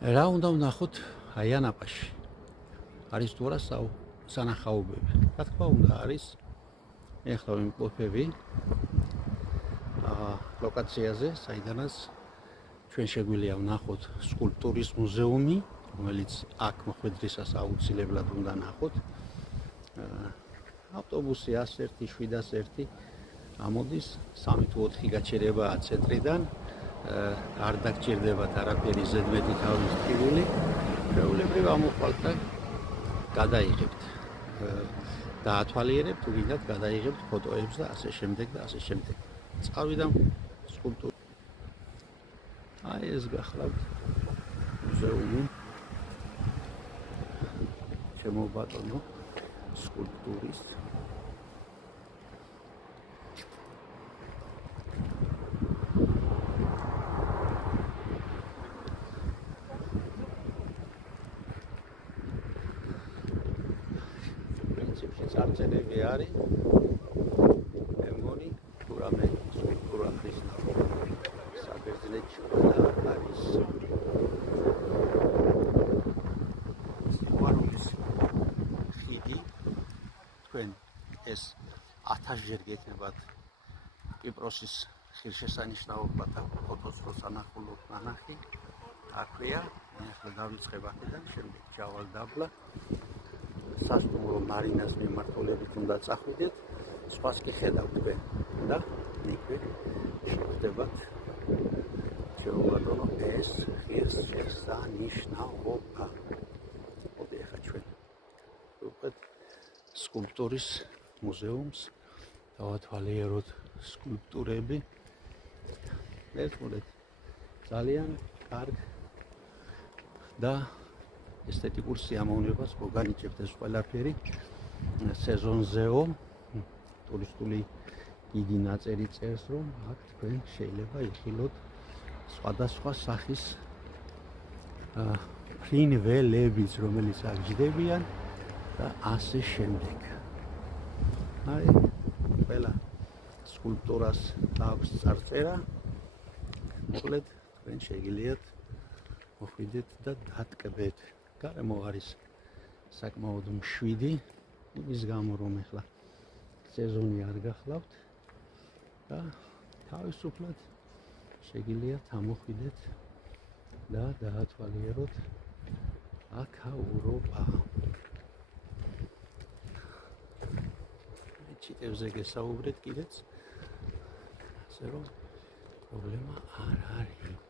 რა უნდა ვნახოთ აი ანაპაში? არის თუ არა სანახაობები? რა თქმა უნდა არის. ეხლა ვიმყოფები ლოკაციაზე, საიდანაც ჩვენ შეგვიძლია ვნახოთ სკულპტურის მუზეუმი, რომელიც აქ მოხვედრისას აუცილებლად უნდა ნახოთ. ავტობუსი 101, 701 ამოდის, 3 თუ 4 გაჩერებაა ცენტრიდან. არ დაგჭირდებათ არაფერი ზედმეტი თავის ტკივილი. შეუულებრივ ამოხვალთ და გადაიღებთ. დაათვალიერებთ, თუ გინდათ გადაიღებთ ფოტოებს და ასე შემდეგ და ასე შემდეგ. წავიდა სკულპტურა. აი ეს გახლავთ მუზეუმი. ჩემო ბატონო სკულპტურის წარწერები არის. მე მგონი თუ რამე სკულპტურა ხსნა საბერძნეთში არის. სიყვარულის ხიდი თქვენ ეს 1000-ჯერ გეკნებათ კვიპროსის ღირსშესანიშნაობათა ფოტოს რო სანახულობ ნანახი. აქვეა, ახლა დავიწყებ აქედან, შემდეგ ჩავალ დაბლა. სასტუმრო მარინას მიმართულებით უნდა წახვიდეთ, სხვას კი ხედავთ თქვენ და იქვე შევხვდებათ ჩემო ბატონო ეს ღირსშესანიშნაობა. მოდი ახლა ჩვენ ვუყურებთ სკულპტურის მუზეუმს, დავათვალიეროთ სკულპტურები. ერთმოდეთ ძალიან კარგ და ესთეტიკურ სიამოვნებას მოგანიჭებთ ეს ყველაფერი. სეზონზეო ტურისტული დიდი ნაწერი წერს, რომ აქ თქვენ შეიძლება იხილოთ სხვადასხვა სახის ფრინველებიც, რომელიც აქ ჯდებიან და ასე შემდეგ. აი, ყველა სკულპტურას აქვს წარწერა. მოკლედ, თქვენ შეგიძლიათ მოხვიდეთ და დატკბეთ. გარემო არის საკმაოდ მშვიდი, იმის გამო რომ ახლა სეზონი არ გახლავთ და თავისუფლად შეგიძლიათ ამოხვიდეთ და დაათვალიეროთ აქაურობა. ჩიტებზე გესაუბრეთ კიდეც, ასე რომ პრობლემა არ არის.